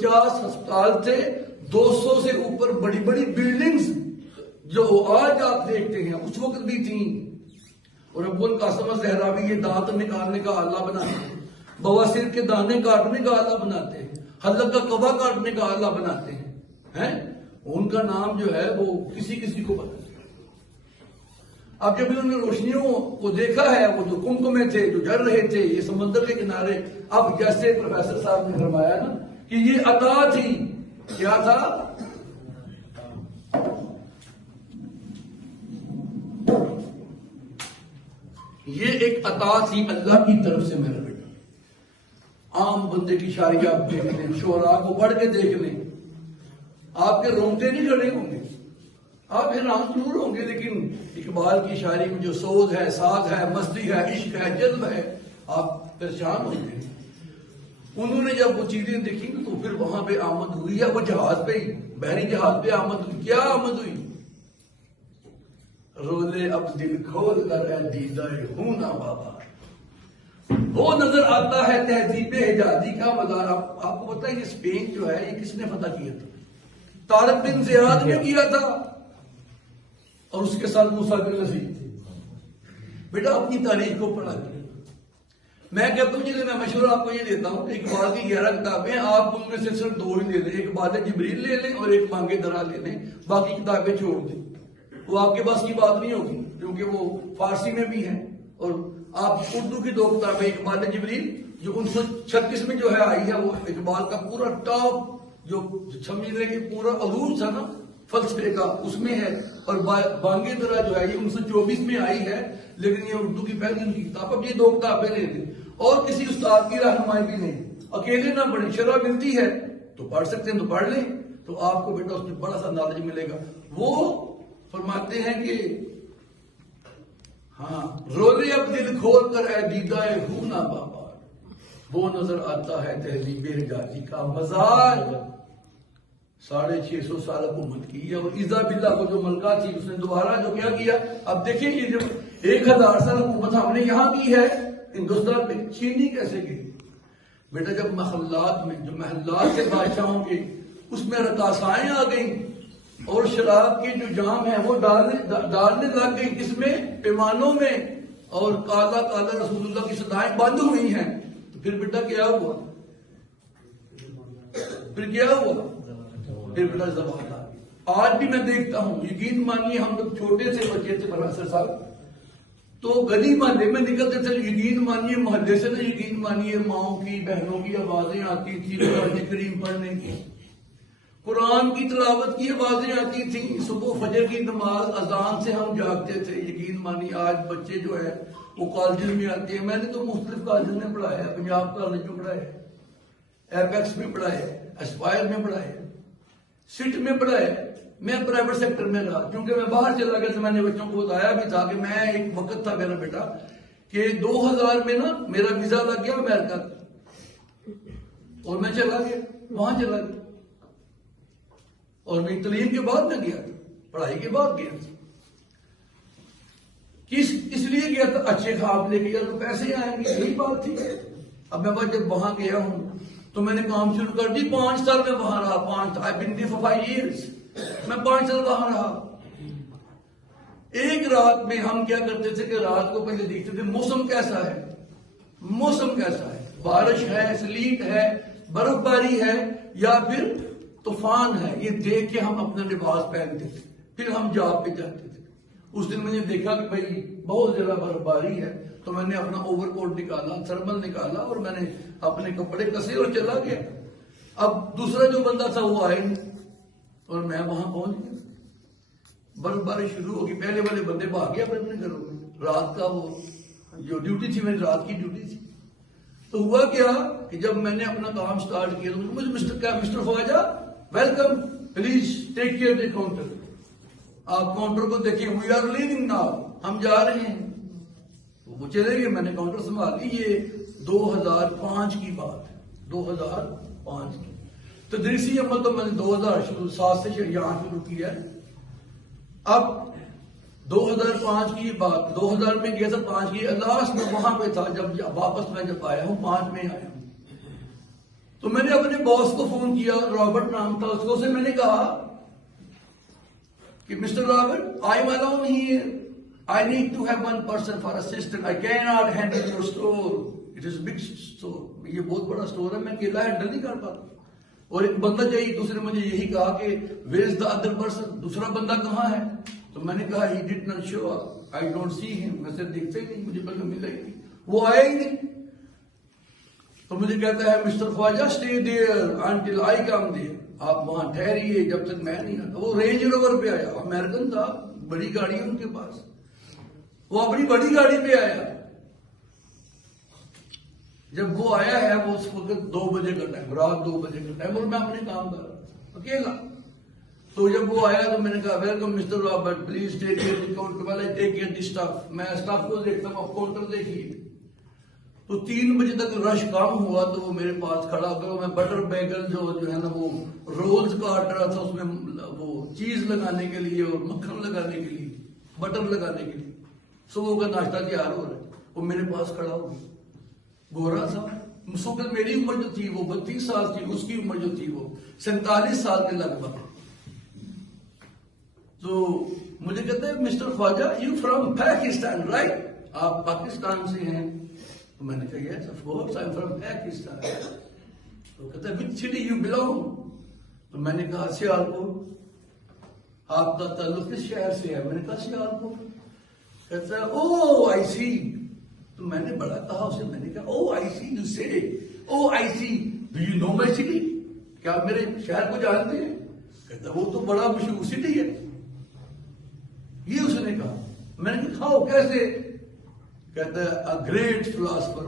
50 ہسپتال تھے، 200 سے اوپر بڑی بڑی بلڈنگز جو آج آپ دیکھتے ہیں اس وقت بھی تھیں. اور ابو القاسم الزہراوی یہ دانت نکالنے کا آلہ بناتے ہیں، بواسیر کے دانے کاٹنے کا آلہ بناتے ہیں، حلق کا کبا کاٹنے کا آلہ بناتے ہیں. ان کا نام جو ہے وہ کسی کو پتا. اب جب انہوں نے روشنیوں کو دیکھا ہے، وہ جو کمکمے تھے جو جل رہے تھے یہ سمندر کے کنارے، اب جیسے پروفیسر صاحب نے فرمایا نا کہ یہ عطا تھی. کیا تھا؟ یہ ایک عطا تھی اللہ کی طرف سے میرا بیٹا. عام بندے کی شاعری آپ دیکھ لیں، شعراء کو پڑھ کے دیکھ لیں، آپ کے رونگٹے نہیں کھڑے ہوں گے، آپ حیران ضرور ہوں گے، لیکن اقبال کی شاعری میں جو سوز ہے، ساز ہے، مستی ہے، عشق ہے، جذب ہے، آپ پریشان ہوں گے. انہوں نے جب وہ چیزیں دیکھی تو پھر وہاں پہ آمد ہوئی ہے، وہ جہاز پہ ہی، بحری جہاز پہ آمد ہوئی. کیا آمد ہوئی؟ رولے اب دل کھول کر اے دیدہ ہوں نا بابا. وہ نظر آتا ہے تہذیب حجازی کا مزار. آپ کو پتا ہے یہ اسپین جو ہے یہ کس نے فتح کیا تھا؟ طارق بن زیاد نے کیا تھا، اور اس کے ساتھ موسیٰ بن نصیر. بیٹا اپنی تاریخ کو پڑھا کریں. میں کہتا ہوں جیسے میں مشورہ آپ کو یہ دیتا ہوں کہ اقبال کی 11 کتابیں آپ ان میں سے صرف 2 ہی لے لیں، ایک باد جبریل لے لیں اور ایک مانگے درا لے لیں، باقی کتابیں چھوڑ دیں. وہ آپ کے پاس کی بات نہیں ہوگی کیونکہ وہ فارسی میں بھی ہیں. اور آپ اردو کی 2 کتابیں، ایک باد جبریل جو 1936 میں جو ہے آئی ہے، وہ اقبال کا پورا ٹاپ جو سمجھنے کہ پورا عروج تھا نا فلسفے کا اس میں ہے، اور بانگے درا جو ہے یہ 1924 میں آئی ہے، لیکن یہ اردو کی پہلی ان کی کتاب. اب یہ 2 کتابیں لے لیں اور کسی استاد کی رہنمائی بھی نہیں، اکیلے نہ پڑھیں. شرح ملتی ہے تو پڑھ سکتے ہیں تو پڑھ لیں، تو آپ کو بیٹا اس میں بڑا سا نالج ملے گا. وہ فرماتے ہیں کہ ہاں رولے اب دل کھول کر اے دیدہ ہوں نا بابا، وہ نظر آتا ہے تہذیب حجازی کا مزار. 650 سال حکومت کی ہے، اور عزا باللہ کو جو ملکہ تھی اس نے دوبارہ جو کیا. اب دیکھیں یہ جب 1000 سال حکومت ہم نے یہاں کی ہے ہندوستان میں، چینی کیسے گئی؟ بیٹا جب محلات میں جو محلات سے بادشاہوں کے اس میں رقاصائیں آ گئیں اور شراب کے جو جام ہیں وہ ڈالنے لگ گئی، کس میں؟ پیمانوں میں، اور کالا کالا رسول اللہ کی صدائیں بند ہوئی ہیں. تو پھر بیٹا کیا ہوا؟ پھر بیٹا زبان آ گئی. آج بھی میں دیکھتا ہوں، یقین مانیے ہم لوگ چھوٹے سے بچے تھے پروفیسر صاحب، تو گلی محلے میں نکلتے تھے، یقین مانیے محلے سے، یقین مانیے ماؤں کی بہنوں کی آوازیں آتی تھی قرآن کریم پڑھنے کی، قرآن کی تلاوت کی آوازیں آتی تھیں، صبح فجر کی نماز اذان سے ہم جاگتے تھے. یقین مانی آج بچے جو ہے وہ کالجز میں آتے ہیں. میں نے تو مختلف کالجز میں پڑھایا ہے، پنجاب کالج میں پڑھایا ہے، ایپیکس میں پڑھایا ہے، اسپائر میں پڑھایا ہے، سٹ میں پڑھایا ہے. میں پرائیویٹ سیکٹر میں رہا کیونکہ میں باہر چلا گیا تو میں نے بچوں کو بتایا بھی تھا کہ میں ایک وقت تھا میرا بیٹا کہ 2000 میں نا میرا ویزا لگ گیا امریکہ کا، اور میں چلا گیا وہاں چلا گیا، اور میں تعلیم کے بعد میں گیا تھا، پڑھائی کے بعد گیا تھا. اس لیے گیا تھا اچھے خواب لے کے گیا تو پیسے آئیں گے، یہی بات تھی. اب میں جب وہاں گیا ہوں تو میں نے کام شروع کر دی. 5 سال میں وہاں رہا، 5 years میں 5 سال وہاں رہا. ایک رات میں ہم کیا کرتے تھے کہ رات کو پہلے دیکھتے تھے موسم کیسا ہے، موسم کیسا ہے، بارش ہے، سلیٹ ہے، برف باری ہے یا پھر طوفان ہے. یہ دیکھ کے ہم اپنا لباس پہنتے تھے، پھر ہم جاب پہ جاتے تھے. اس دن میں نے دیکھا کہ بھائی بہت زیادہ برف باری ہے تو میں نے اپنا اوور کوٹ نکالا، تھرمل نکالا اور میں نے اپنے کپڑے کسے اور چلا گیا. اب دوسرا جو بندہ تھا وہ آئے نہیں اور میں وہاں پہنچ گیا. برف باری شروع ہوگی، پہلے والے بندے بھاگ گئے اپنے گھروں میں. رات کا وہ جو ڈیوٹی تھی میری رات کی ڈیوٹی تھی. تو ہوا کیا کہ جب میں نے اپنا کام سٹارٹ کیا تو مجھے mister Khwaja welcome, please take care the counter. آپ کاؤنٹر کو دیکھیں، وی آر لیونگ ناؤ، ہم جا رہے ہیں. وہ چلے گئے، میں نے کاؤنٹر سنبھال لی. یہ 2005 کی بات ہے، 2005 کی. تدریسی عمل تو میں نے 2007 سے یہاں شروع کیا ہے. اب 2005 کی بات، 2000 میں گیا تھا، 5 کی لاسٹ میں وہاں پہ تھا. جب واپس میں جب آیا ہوں 5 میں آیا ہوں. تو میں نے اپنے باس کو فون کیا، رابرٹ نام تھا اس کو، سے میں نے کہا کہ mister Robert, I am alone here. I need to have one person for assistant. I cannot handle your store. It is a big store. یہ بہت بڑا اسٹور ہے، میں اکیلا ہینڈل نہیں کر پاتا. اور ایک بندہ چاہیے. دوسرے نے مجھے یہی کہا کہ where is the other person؟ دوسرا بندہ کہاں ہے؟ تو میں نے کہا he did not show up. I don't see him. میں سے دیکھتے ہی نہیں، مجھے پہلے ملا ہی نہیں، وہ آیا ہی نہیں. تو مجھے کہتا ہے mister Khwaja stay there until I come there. آپ وہاں ٹھہریے جب تک میں نہیں آتا. وہ رینج روور پہ آیا، امریکن تھا، بڑی گاڑی ان کے پاس، وہ اپنی بڑی گاڑی پہ آیا. جب وہ آیا ہے وہ اس وقت 2 بجے کا ٹائم، رات 2 بجے کا ٹائم، اور میں اپنے کام کر رہا ہوں اکیلا. تو جب وہ آیا تو میں نے کہا welcome mister Robert, please take care the counter. والا ٹیک کیئر دی اسٹاف. میں اسٹاف کو دیکھتا ہوں، آپ کاؤنٹر دیکھیے. تو 3 بجے تک رش کام ہوا تو وہ میرے پاس کھڑا ہو کر، میں بٹر بیگل جو ہے نا وہ رولز کاٹ رہا تھا، اس میں وہ چیز لگانے کے لیے اور مکھن لگانے کے لیے، بٹر لگانے کے لیے. صبح کا ناشتہ تیار ہو رہا ہے، وہ میرے پاس کھڑا ہو گیا. گورا تھا، مسلم میری عمر جو تھی وہ 32 سال تھی، اس کی عمر جو تھی وہ 47 سال کے لگ بھگ. تو مجھے کہتے ہیں mister Khwaja you from Pakistan right? آپ پاکستان سے ہیں؟ تو میں نے کہا yes of course I am from Pakistan. تو کہتا ہے وچ سٹی یو بلونگ؟ تو میں نے کہا سیالکوٹ. آپ کا تعلق کس شہر سے ہے؟ میں نے کہا سیالکوٹ. کہتا ہے او آئی سی. تو میں نے بڑا کہا اسے، میں نے کہا او آئی سی یو سے، oh I see do you know my city? کیا آپ میرے شہر کو جانتے ہیں؟ کہتا ہے وہ تو بڑا مشہور سٹی ہے. یہ اس نے کہا. میں نے کہا کیسے؟ کہتا ہے اے گریٹ فلاسفر